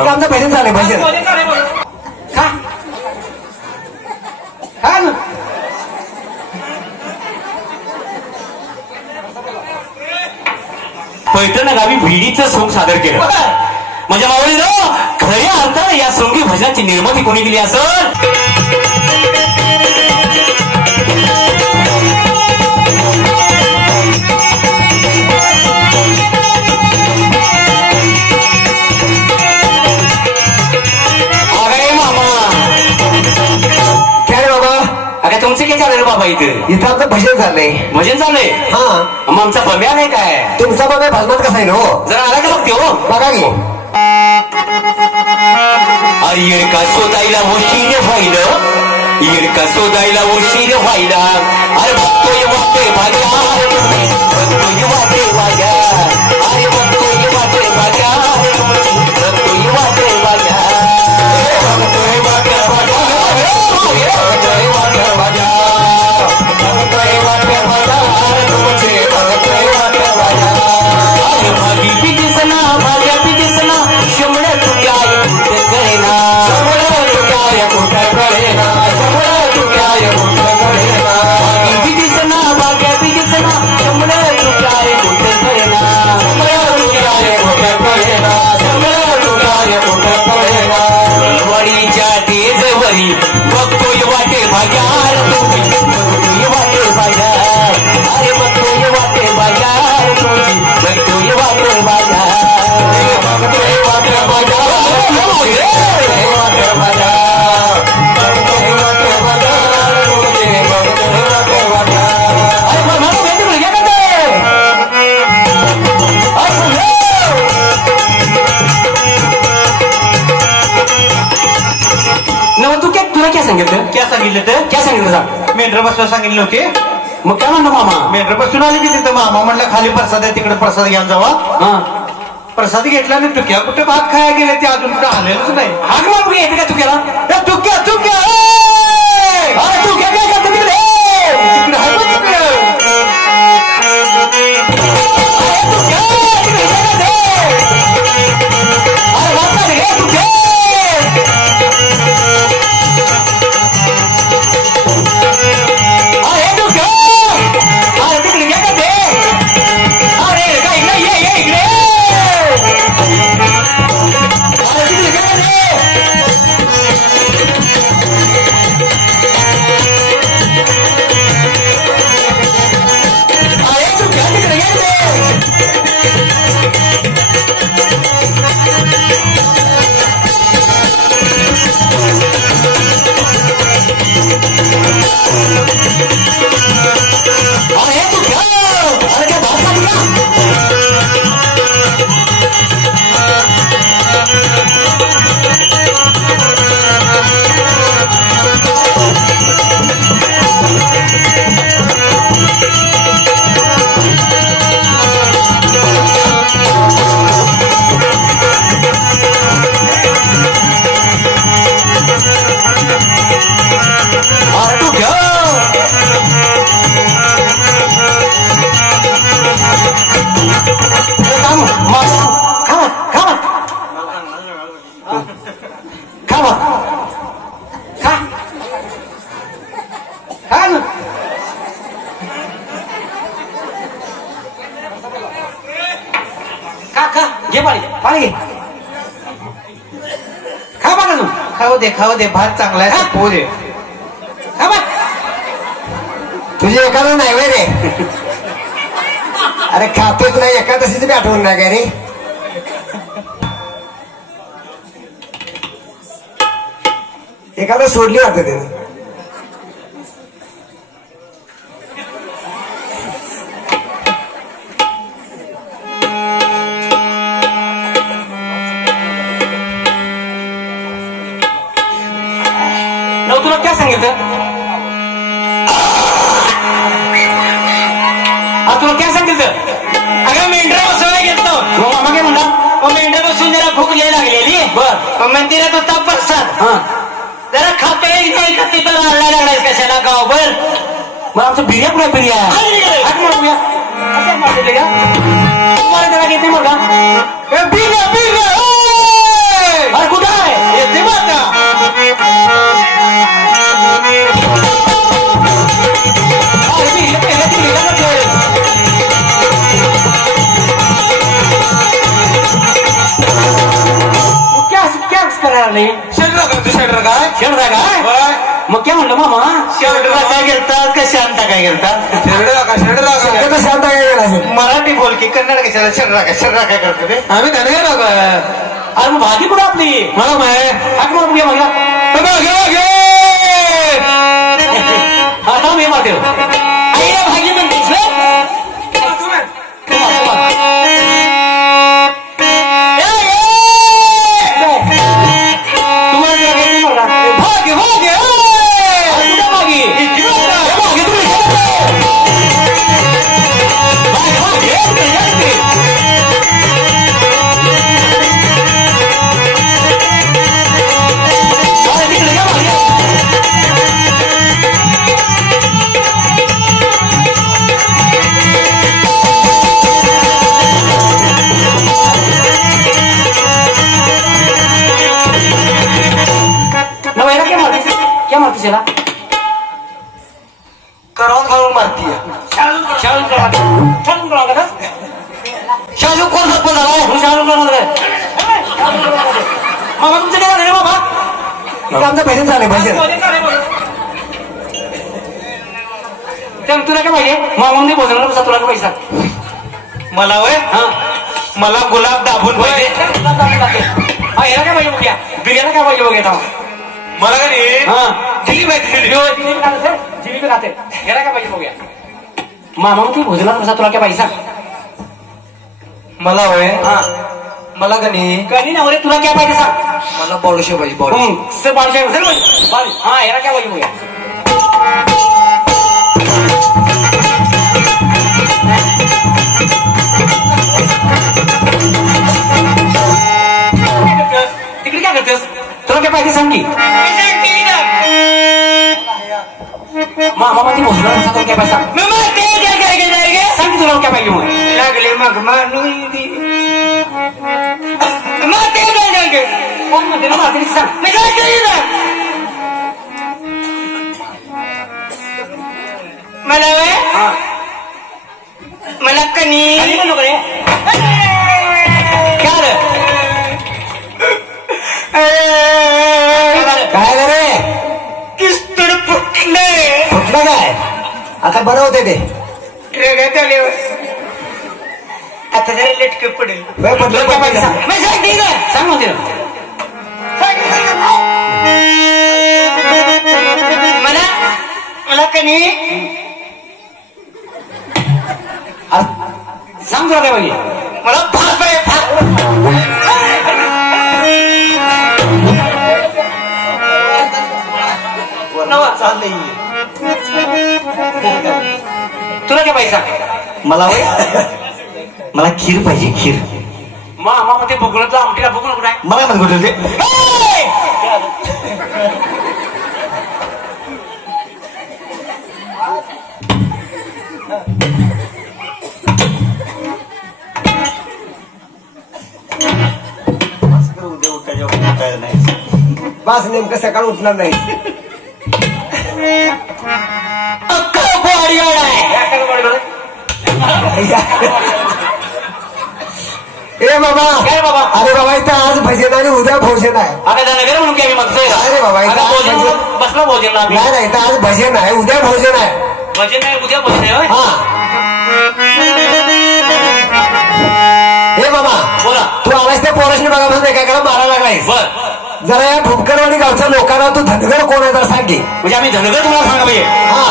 आमचं भजन झालंय भजन खा खा ना पैठण गावी भिडीचं सोंग सादर केलं माझ्या मावळीनं खऱ्या अर्थानं या सोंगी भजनाची निर्मिती कोणी केली असेल तुमचे काय चाललं बाबा इथं आमचं भजन झालंय भजन चाललंय हा मग आमचा बम्या नाही काय तुमचा बम्या भजनात कसा आहे ना हो जरा आला का बघते हो बघा की अरे का शोधायला उशीर व्हायला येडका शोधायला उशीर व्हायला अरे बघतोय वाटे भाग्या बघतोय वाटे भाग्या अरे बघतोय वाटे भाग्या बघतोय वाटे भाग्या बघतोय वाटे भाग्या बघतोय वाटे भाग्या बघतोय वाटे भाग्या अरे बघतोय वाटे भाग्या बघतोय वाटे भाग्या बघतोय वाटे भाग्या वाटे भाग्या क्या सांगितलं सांग मेंढर बसवा सांगितले होते मग काय म्हणलं मामा मेंढर बसून आले की तिथं मामा म्हणलं खाली प्रसाद आहे तिकडे प्रसाद घ्या जावा प्रसाद घेतला आणि तुक्या कुठे भात खाया गेले ते अजून कुठे आलेलंच नाही हाक मागू येते का तुक्याला तुक्या तुक्या तुक्या काय करते तिकडे खाऊ दे भात चांगला आहे पोह दे तुझी एखादं नाही वय रे अरे खातोच नाही एकादशीच बी आठवण नाही काय रे एखादं सोडली वाटतं त्याने तुला काय सांगितलं तुला काय सांगितलं अगं मेंढरा बसवायला घेतो मामा काय म्हणला मेंढरा बसून जरा भूक यायला लागलेली बर मंदिरात होता प्रसाद जरा खातोय नाही का तिथं राहायला लागलाय कशाला गावभर मग आमचं बिर्या कुठे बिर्या मारूया असं मारले का तुम्हाला जरा घेते मग बिर्या बिर्या लागले शेडर काय शेड काय मग काय म्हणलं मामा शेडला काय घेतात का शांता काय घेतात शक्यतो शांत काय गेला असेल. मराठी बोल की कन्नड कशाला शेडरा काय करतो ते आम्ही धनगर अरे मग भाजी कुठं आपली मला माहिती आता मी माते भाजी म्हणतेस करून घालून मारतीय शालू कोण सरपंच झाला शालू मामा तुमचं काय झालं बाबा इथं आमचं भजन झालंय भजन. तुला काय पाहिजे मामा भोजनाला बसा तुला काय पैसा मला वय मला गुलाब दाबून पाहिजे याला काय पाहिजे बघूया बिर्याला काय पाहिजे बघूया मला का नाही जिलेबी खाते याला काय पाहिजे बघूया मामा तू भोजनाला बसा तुला काय पैसा मला वय मला का नाही कधी ना तुला काय पाहिजे सांग मला बॉडशे पाहिजे बाळशे हा याला काय पाहिजे बघूया तिकडे काय करतेस तुला काय पाहिजे सांग की मामा ती भोजनाला बसा तुला काय पाहिजे सांग की तुला काय पाहिजे मग लागले मग कोण म्हणते ना मात्र सांग मला कनी म्हणलो रे काय रे किस्तड फुटले फुटलं काय आता बरं होते ते रेगात आल्यावर आता जरा लटके पडेल पडलं काय पाहिजे सांग म्हणते मला कनी सांग तुला काय पाहिजे मला भात तुला काय पाहिजे मला खीर पाहिजे खीर मामा मध्ये भुगळत आमटीला भुगळ कुठं आहे मला म्हणत होते बस नेमकं सकाळ उठणार नाही. ए बाबा काय बाबा अरे बाबा इथं आज भजन आणि उद्या भोजन आहे. आता नगर म्हणून काय म्हणतोय अरे बाबा इथं आज भजन बसला भोजन नाही नाही इथं आज भजन आहे उद्या भोजन आहे. भजन नाही उद्या भोजन आहे हा हे बाबा बोला तू आलास त्या पोराशनी बघापासून एकाकडे मारायला लागलायस. बर जरा या भुमकरवाडी गावच्या लोकांना तू धनगर कोण आहे तर सांग की. म्हणजे आम्ही धनगर तुम्हाला सांगा पाहिजे हा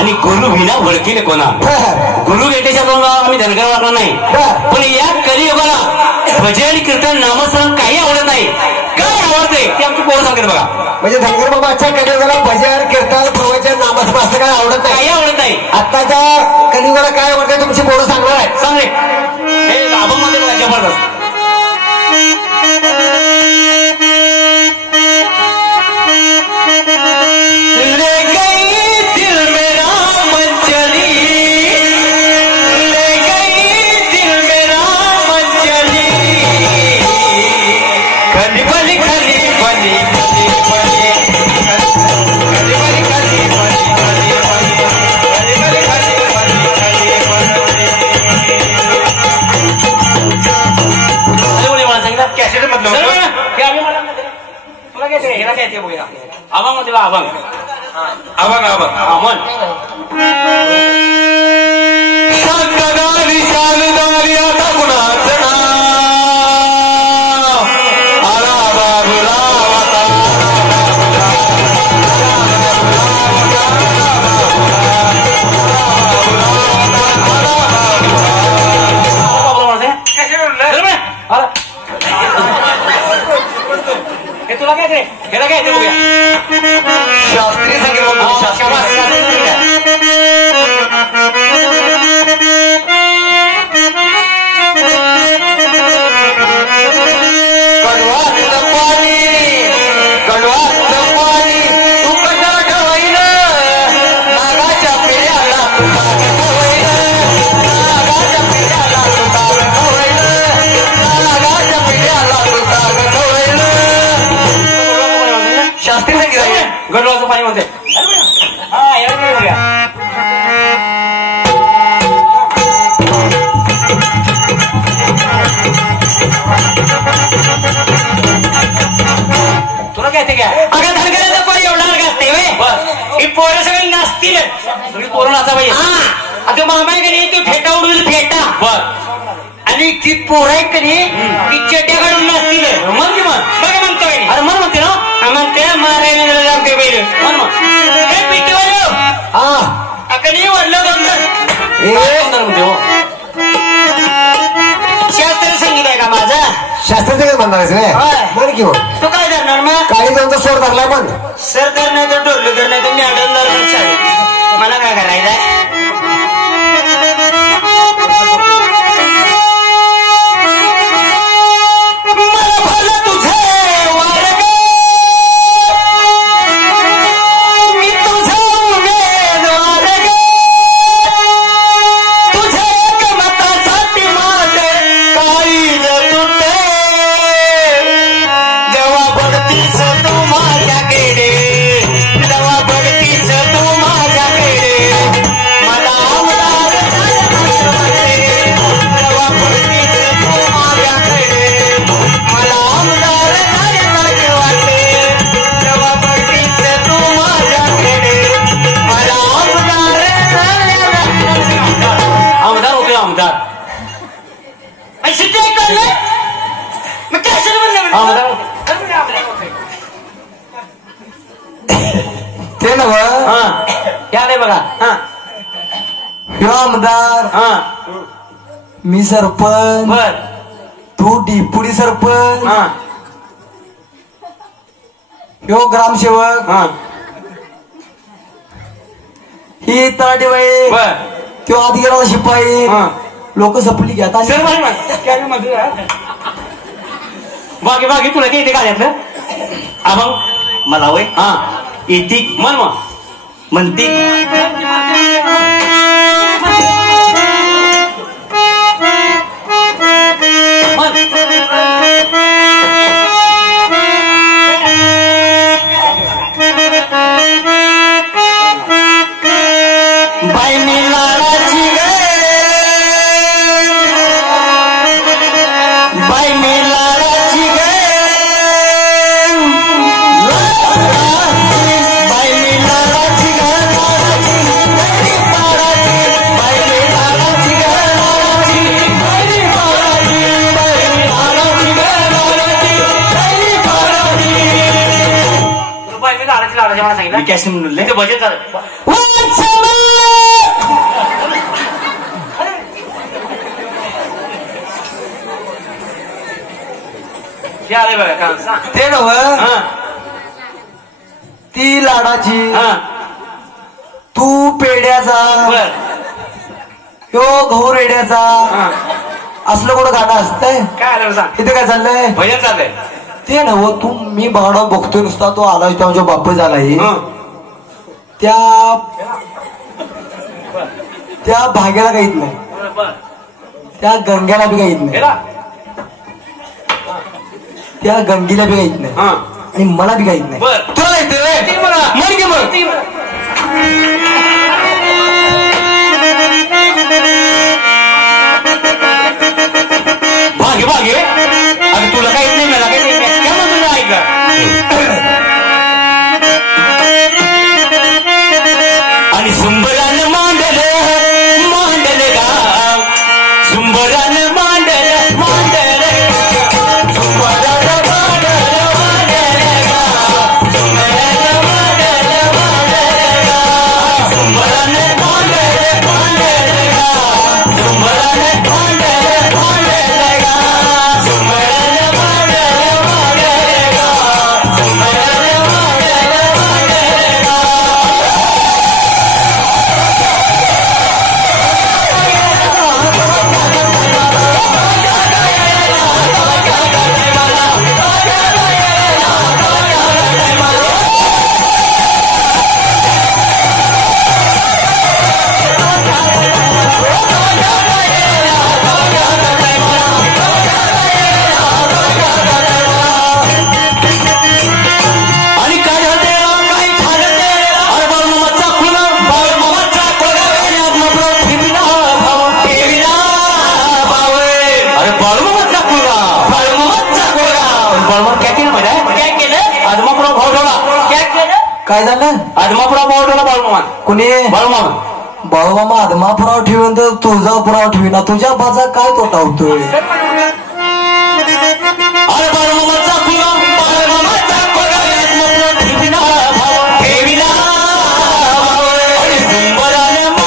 आणि गुरु विना ओळखीने कोणा. गुरु भेटेच्या तोंडा आम्ही धनगर वागणार नाही, पण या कलियुगाला भजन कीर्तन नामस्मरण काही आवडत नाही. काय आवडते ते आमची पोरं सांगते बघा. म्हणजे धनगर बाबाच्या कलियुगाला भजन कीर्तन प्रवचन नामस्मरण असं काय आवडत नाही, काही आवडत नाही. आत्ताच्या कलियुगाला काय आवडते तुमची पोरं सांगणार आहे. सांगले हे आबामध्ये बघा जबरदस्त. अभंग मध्ये अभंग अभंग अभंग अमन शांतदारी शालदारी आता कुणाचं नाव आला बाबूला हे तुला काय ते ह्याला काय ते बघूया. शास्त्रीय संगीत आहे. गडवाचं पाणी म्हणते. हा या तुला काय ते काय अगं धनगराचं पाणी एवढा वर्ग असते ही पोरं सगळी नाचतील, सगळी पोरं नाचा पाहिजे. आता मामा आहे का नाही तू फेटा उडवेल फेटा बर, आणि ती पोरं आहे का नाही ती चेट्या काढून नाचतील. मन की मन बघा म्हणतोय. अरे मन म्हणते ना म्हणते मारायला लागते पहिले मन मग हे पिटी वालो हा कधी वाढलं दोनदा म्हणते हो. शास्त्रीय संगीत आहे का माझा? शास्त्राचं काय म्हणणार आहेस बरं की हो. तू काय करणार मग? काही जाऊन स्वर धरला पण सर तर नाही तर डोरलं तर नाही तर मी आढळणार. मला काय करायचंय? ते नव या रे बघा. आमदार मी सरपंच बर तू डिपुटी सरपंच ह्यो ग्रामसेवक ही तळाटेबाई बर तो आदिगराचा शिपाई लोक सपली घेतात. बाकी बाकी तुला ते येते गाण्यातलं अभंग? मला वय येते मन मग म्हणते बाई मी लाडाची बाई मी लाडाची बाई मी लाडाची लाडाची मला सांगितलं कॅश म्हणून बजेट झालं. ते आले बघा काम सांग. ते नव हा ती लाडाची हा तू पेड्याचा बर यो गहू रेड्याचा हा असलं कुठं गाणं असतंय काय आलं सांग. इथे काय चाललंय भजन चाललंय. ते नव तू मी बाळा बघतोय नुसता तो आला तेव्हा जो बाप झालाय त्या भाग्याला काहीच नाही त्या गंग्याला बी काहीच नाही त्या गंगीला बी काहीच नाही आणि मला बी काहीच नाही. बर तुला येते भागे भागे अरे तुला काहीच नाही मला काही नाही क्या मग तुला ऐका. आणि सुंबरान मांडले गाव सुंबरान मांडले सुंबरान काय झालं आदमापुरा पावठवला बाळूमामा कुणी बाळूमामा बाळूमामा आदमापुराव ठेवून तर तुझा पुराव ठेवीना तुझ्या बाजा काय तोटा होतोय. अरे बाळूमामाचा फुला बाळूमामाचा फुला आदमापुरा ठेविना ठेविना आणि सुंबराने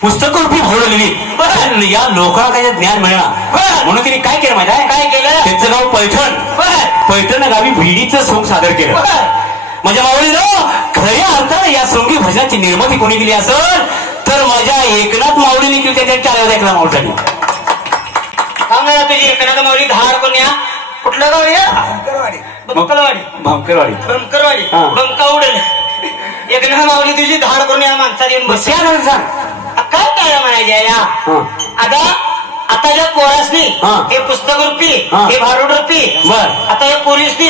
पुस्तक रूपी भरवलेली या लोकांना काही ज्ञान मिळणार म्हणून तिने काय केलं माहिती आहे. काय केलं त्याचं नाव पैठण. पैठण गावी भिडीचं सोंग सादर केलं. माझ्या माऊलीनं खऱ्या अर्थाने या सोंगी भजनाची निर्मिती कोणी केली असेल तर माझ्या एकनाथ माऊलीने केली. त्याच्या चार एकनाथ माऊलीसाठी सांगा तुझी एकनाथ माऊली धार कोण्या कुठलं गाव या बंकरवाडी. बंकरवाडी बंका उडेल एक ना माऊली तुझी धाड करून या माणसात येऊन बस काय काय म्हणायचे या आता ज्या पोरासनी हे पुस्तक रूपी हे भारूड रूपी आता या पोरीसनी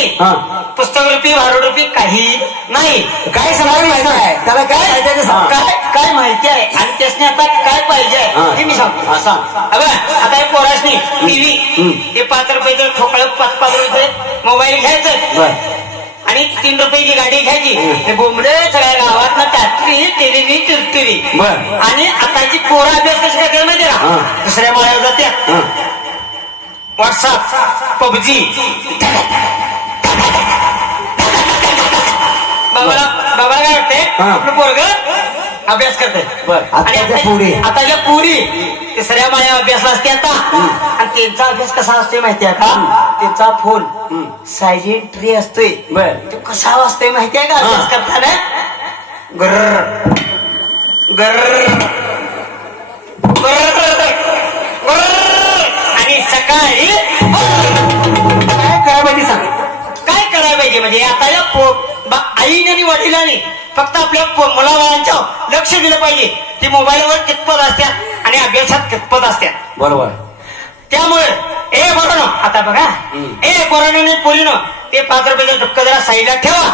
पुस्तक रूपी भारूड रूपी काही नाही. काय सांगायला माहिती आहे त्याला काय काय माहिती आहे आणि त्यासनी आता काय पाहिजे हे मी सांगतो. आता हे पोरासनी टीव्ही हे 5 रुपयाचं ठोकळ 5 रुपये मोबाईल घ्यायचं आणि 3 रुपयाची गाडी घ्यायची. हे बोंबडे सगळ्या गावात ना टाटली टेलिनी चिरटिरी आणि आताची पोरं अभ्यास कशी काय केलं माहिती का दुसऱ्या माळ्यावर जात्या व्हॉट्सअप पबजी बाबाला काय वाटते आपलं पोरग अभ्यास करते आणि आताच्या पुरी तिसऱ्या माळ्या अभ्यासला असते आता आणि त्यांचा अभ्यास कसा असतोय माहितीये का त्यांचा फोन सायलेंट ट्री असतोय तो कसा वाजतोय माहितीये का अभ्यास करताना गर्र गर्र आणि सकाळी काय करायला पाहिजे सांग काय करायला पाहिजे म्हणजे आता या आईने आणि वडिलांनी फक्त आपल्या मुलाबाळांच्या लक्ष दिलं पाहिजे. ती मोबाईलवर कितपत असतात आणि अभ्यासात कितपत असतात बरोबर. त्यामुळे बरोबर आता बघा पोराने पोरीनं ते 5 रुपयाचा धक्का जरा साईडला ठेवा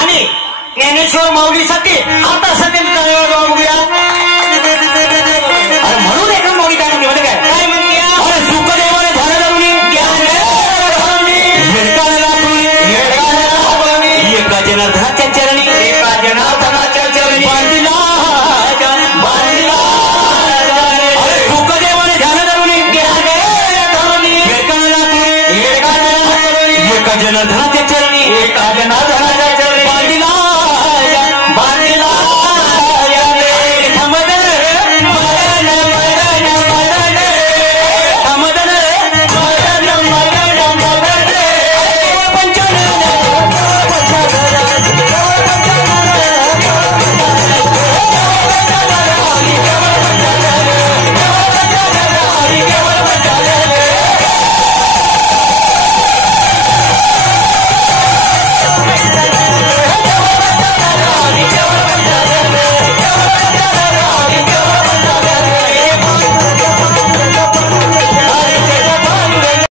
आणि ज्ञानेश्वर माऊलीसाठी हातासाठी बघूया. म्हणून एका माऊली काय म्हणते काय म्हणते सुखदेवाने झालं एका जनार्दनाच्या चरणी एका जनार्दनाच्या चरणी बांधिला सुखदेवाने झालं एका जनार्दनाच्या चरणी एका